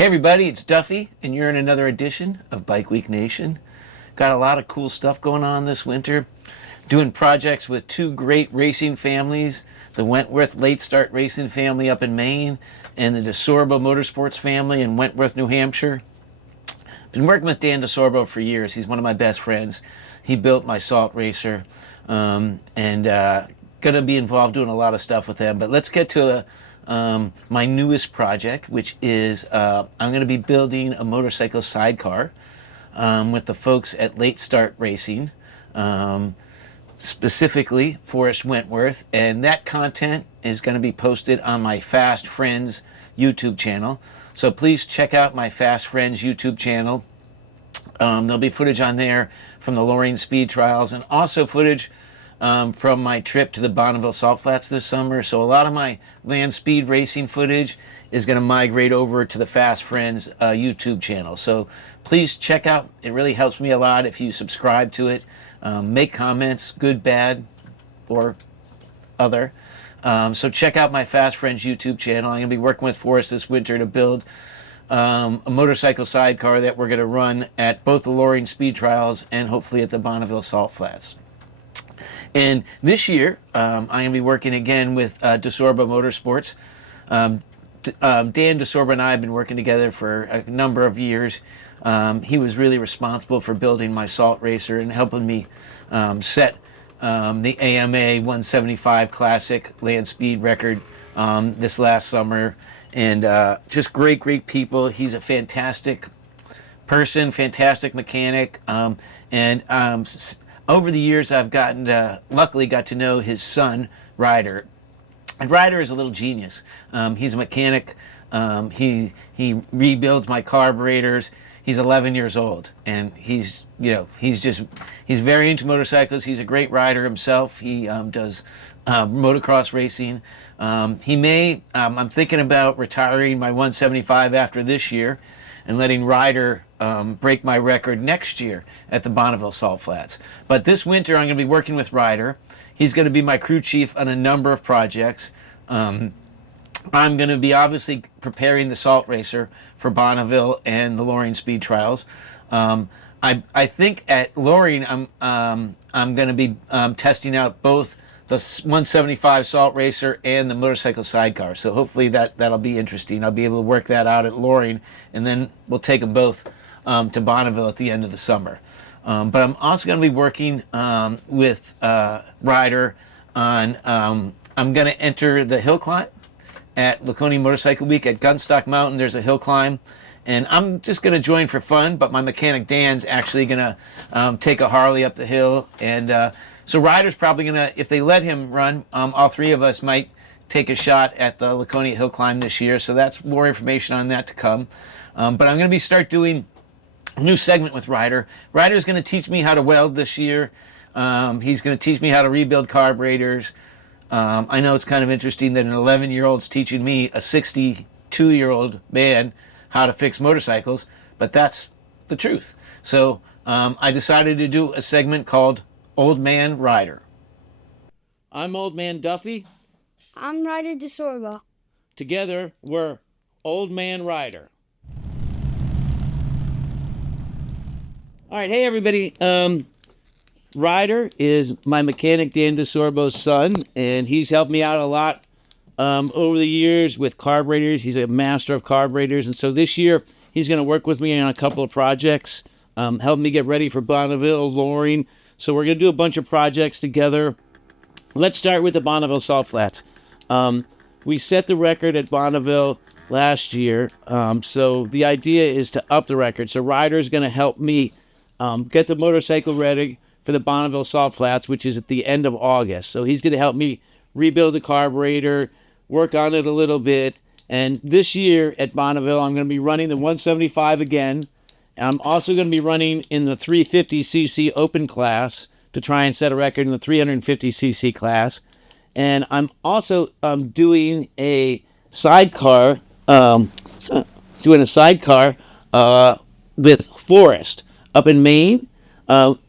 Hey everybody, it's Duffy, and you're in another edition of Bike Week Nation. Got a lot of cool stuff going on this winter. Doing projects with two great racing families, the Wentworth Late Start Racing family up in Maine, and the DeSorbo Motorsports family in Wentworth, New Hampshire. Been working with Dan DeSorbo for years. He's one of my best friends. He built my Salt Racer, and gonna be involved doing a lot of stuff with them. But let's get to my newest project, which is I'm going to be building a motorcycle sidecar with the folks at Late Start Racing, specifically Forrest Wentworth, and that content is going to be posted on my Fast Friends YouTube channel. So please check out my Fast Friends YouTube channel. There'll be footage on there from the Lorraine Speed Trials, and also footage from my trip to the Bonneville Salt Flats this summer. So a lot of my land speed racing footage is going to migrate over to the Fast Friends YouTube channel. So please check out. It really helps me a lot if you subscribe to it. Make comments, good, bad, or other. So check out my Fast Friends YouTube channel. I'm going to be working with Forrest this winter to build a motorcycle sidecar that we're going to run at both the Lorraine Speed Trials and hopefully at the Bonneville Salt Flats. And this year, I'm going to be working again with DeSorbo Motorsports. Dan DeSorbo and I have been working together for a number of years. He was really responsible for building my Salt Racer and helping me set the AMA 175 Classic land speed record this last summer. And just great people. He's a fantastic person, fantastic mechanic, over the years, I've luckily got to know his son, Ryder. And Ryder is a little genius. He's a mechanic. He rebuilds my carburetors. He's 11 years old, and he's very into motorcycles. He's a great rider himself. He does motocross racing. I'm thinking about retiring my 175 after this year, and letting Ryder break my record next year at the Bonneville Salt Flats. But this winter, I'm going to be working with Ryder. He's going to be my crew chief on a number of projects. I'm going to be obviously preparing the Salt Racer for Bonneville and the Lorraine Speed Trials. I think at Lorraine, I'm going to be testing out both the 175 Salt Racer and the motorcycle sidecar. So hopefully that'll be interesting. I'll be able to work that out at Lorraine, and then we'll take them both to Bonneville at the end of the summer. But I'm also going to be working with Ryder on, I'm going to enter the hill climb at Laconia Motorcycle Week at Gunstock Mountain. There's a hill climb, and I'm just going to join for fun, but my mechanic Dan's actually going to take a Harley up the hill. And so Ryder's probably going to, if they let him run, all three of us might take a shot at the Laconia Hill Climb this year. So that's more information on that to come. But I'm going to start doing a new segment with Ryder. Ryder's going to teach me how to weld this year. He's going to teach me how to rebuild carburetors. I know it's kind of interesting that an 11-year-old's teaching me, a 62-year-old man, how to fix motorcycles, but that's the truth. So I decided to do a segment called Old Man Ryder. I'm Old Man Duffy. I'm Ryder DeSorbo. Together, we're Old Man Ryder. All right, hey everybody. Ryder is my mechanic Dan DeSorbo's son, and he's helped me out a lot over the years with carburetors. He's a master of carburetors, and so this year he's going to work with me on a couple of projects, helping me get ready for Bonneville, Lorraine. So we're going to do a bunch of projects together. Let's start with the Bonneville Salt Flats. We set the record at Bonneville last year, so the idea is to up the record. So Ryder's going to help me get the motorcycle ready for the Bonneville Salt Flats, which is at the end of August. So he's going to help me rebuild the carburetor, work on it a little bit. And this year at Bonneville, I'm going to be running the 175 again. I'm also going to be running in the 350cc open class to try and set a record in the 350cc class. And I'm also doing a sidecar, with Forrest up in Maine.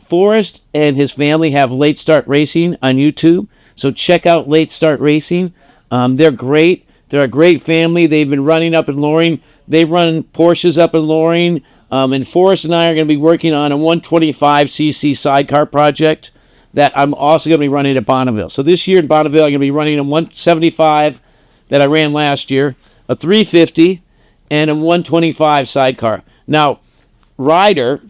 Forrest and his family have Late Start Racing on YouTube, so check out Late Start Racing. They're great. They're a great family. They've been running up in Loring. They run Porsches up in Loring. And Forrest and I are going to be working on a 125cc sidecar project that I'm also going to be running at Bonneville. So this year in Bonneville, I'm going to be running a 175 that I ran last year, a 350, and a 125 sidecar. Now, Ryder,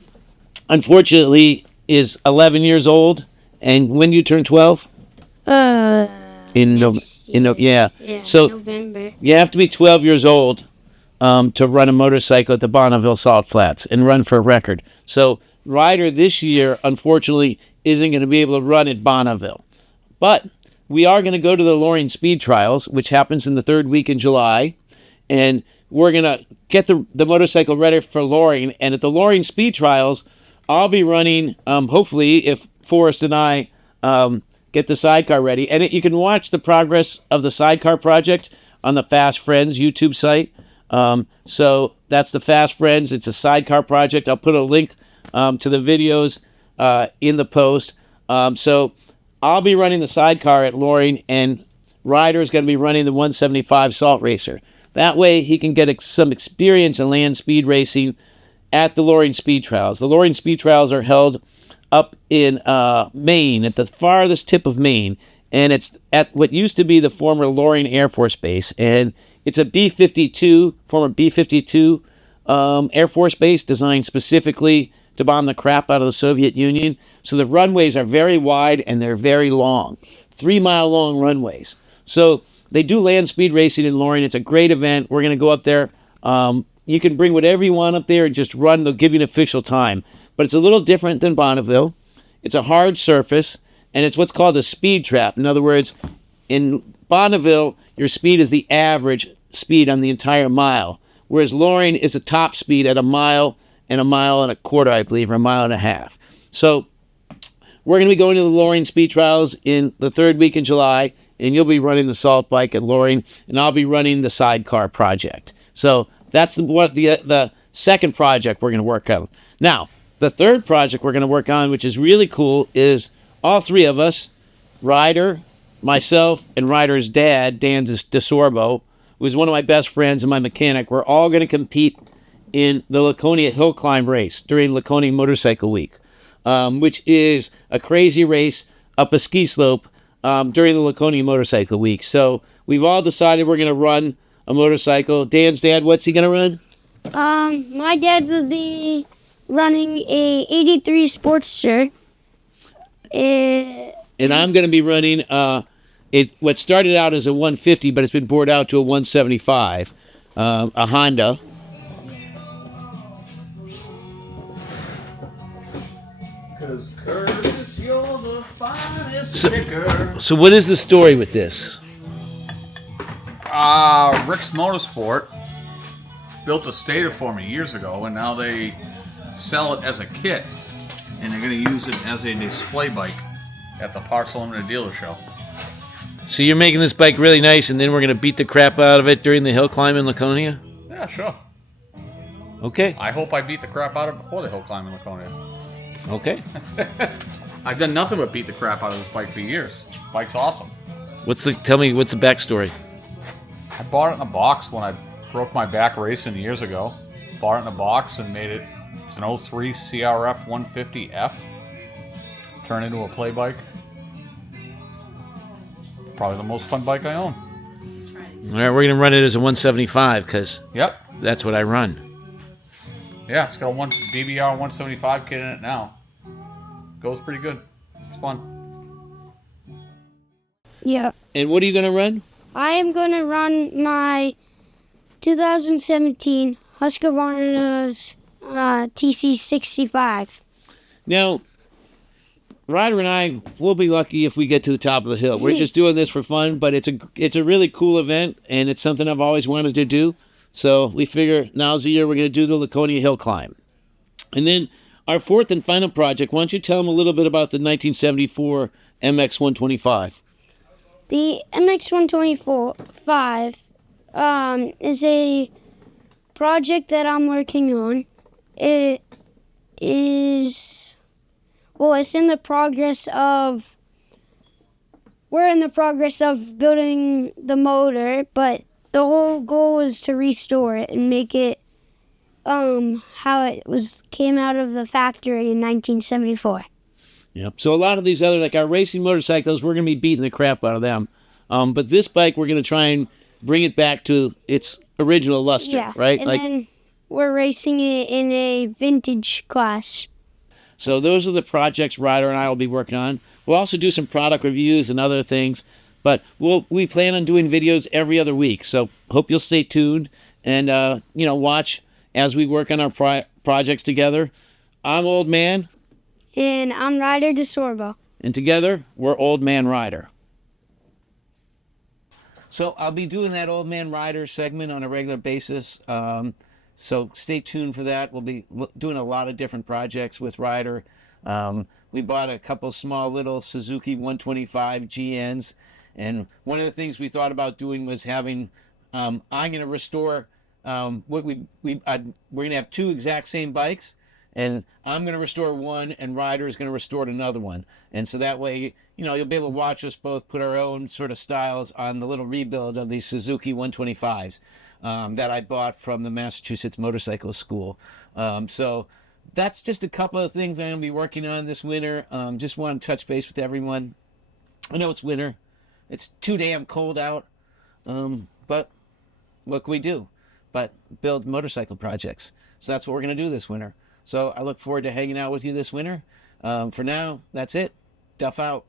unfortunately, is 11 years old. And when do you turn 12? Yeah. So November. you have to be 12 years old to run a motorcycle at the Bonneville Salt Flats and run for a record. So Ryder this year, unfortunately, isn't going to be able to run at Bonneville. But we are going to go to the Loring Speed Trials, which happens in the third week in July. And we're going to get the motorcycle ready for Loring. And at the Loring Speed Trials, I'll be running, hopefully, if Forrest and I get the sidecar ready. And you can watch the progress of the sidecar project on the Fast Friends YouTube site. So that's the Fast Friends. It's a sidecar project. I'll put a link to the videos in the post. So I'll be running the sidecar at Loring, and Ryder is going to be running the 175 Salt Racer. That way he can get some experience in land speed racing at the Loring Speed Trials. The Loring Speed Trials are held up in Maine, at the farthest tip of Maine, and it's at what used to be the former Loring Air Force Base, and it's a B-52, former B-52 Air Force Base designed specifically to bomb the crap out of the Soviet Union. So the runways are very wide and they're very long, 3-mile long runways. So they do land speed racing in Loring. It's a great event. We're going to go up there. You can bring whatever you want up there and just run. They'll give you an official time. But it's a little different than Bonneville. It's a hard surface, and it's what's called a speed trap. In other words, in Bonneville, your speed is the average speed on the entire mile, whereas Loring is a top speed at a mile and a quarter, I believe, or a mile and a half. So we're going to be going to the Loring Speed Trials in the third week in July, and you'll be running the salt bike at Loring, and I'll be running the sidecar project. So that's the second project we're going to work on. Now, the third project we're going to work on, which is really cool, is all three of us, Ryder, myself, and Ryder's dad, Dan DeSorbo, who's one of my best friends and my mechanic. We're all going to compete in the Laconia Hill Climb race during Laconia Motorcycle Week, which is a crazy race up a ski slope during the Laconia Motorcycle Week. So we've all decided we're going to run a motorcycle. Dan's dad, what's he going to run? My dad will be running a 83 Sportster. And I'm going to be running what started out as a 150, but it's been bored out to a 175, a Honda. Curtis, you're the finest So what is the story with this? Rick's Motorsport built a stator for me years ago, and now they sell it as a kit, and they're going to use it as a display bike at the Parks Limited Dealer Show. So you're making this bike really nice, and then we're going to beat the crap out of it during the hill climb in Laconia? Yeah, sure. Okay. I hope I beat the crap out of it before the hill climb in Laconia. Okay. I've done nothing but beat the crap out of this bike for years. This bike's awesome. Tell me what's the backstory? I bought it in a box when I broke my back racing years ago. Bought it in a box and made it. It's an 03 CRF 150F. Turned into a play bike. Probably the most fun bike I own. All right, we're going to run it as a 175 because Yep. that's what I run. Yeah, it's got a BBR 175 kit in it now. Goes pretty good. It's fun. Yeah. And what are you going to run? I am going to run my 2017 Husqvarna's TC65. Now, Ryder and I will be lucky if we get to the top of the hill. We're just doing this for fun, but it's a really cool event, and it's something I've always wanted to do. So we figure now's the year we're going to do the Laconia Hill Climb. And then our fourth and final project, why don't you tell them a little bit about the 1974 MX-125? The MX-125 is a project that I'm working on. It's in the progress of... We're in the progress of building the motor, but the whole goal is to restore it and make it how it came out of the factory in 1974. Yep. So a lot of these other, like our racing motorcycles, we're going to be beating the crap out of them. But this bike, we're going to try and bring it back to its original luster, Yeah, right? and then we're racing it in a vintage class. So those are the projects Ryder and I will be working on. We'll also do some product reviews and other things, but we plan on doing videos every other week. So hope you'll stay tuned and watch as we work on our projects together. I'm Old Man, And I'm Ryder DeSorbo. and together we're Old Man Ryder. So I'll be doing that Old Man Ryder segment on a regular basis. So stay tuned for that. We'll be doing a lot of different projects with Ryder. We bought a couple small little Suzuki 125 GNs. And one of the things we thought about doing was having, I'm going to restore, we're going to have two exact same bikes. And I'm going to restore one, and Ryder is going to restore another one. And so that way, you'll be able to watch us both put our own sort of styles on the little rebuild of these Suzuki 125s that I bought from the Massachusetts Motorcycle School. So that's just a couple of things I'm going to be working on this winter. Just want to touch base with everyone. I know it's winter. It's too damn cold out. But what can we do but build motorcycle projects? So that's what we're going to do this winter. So I look forward to hanging out with you this winter. For now, that's it. Duff out.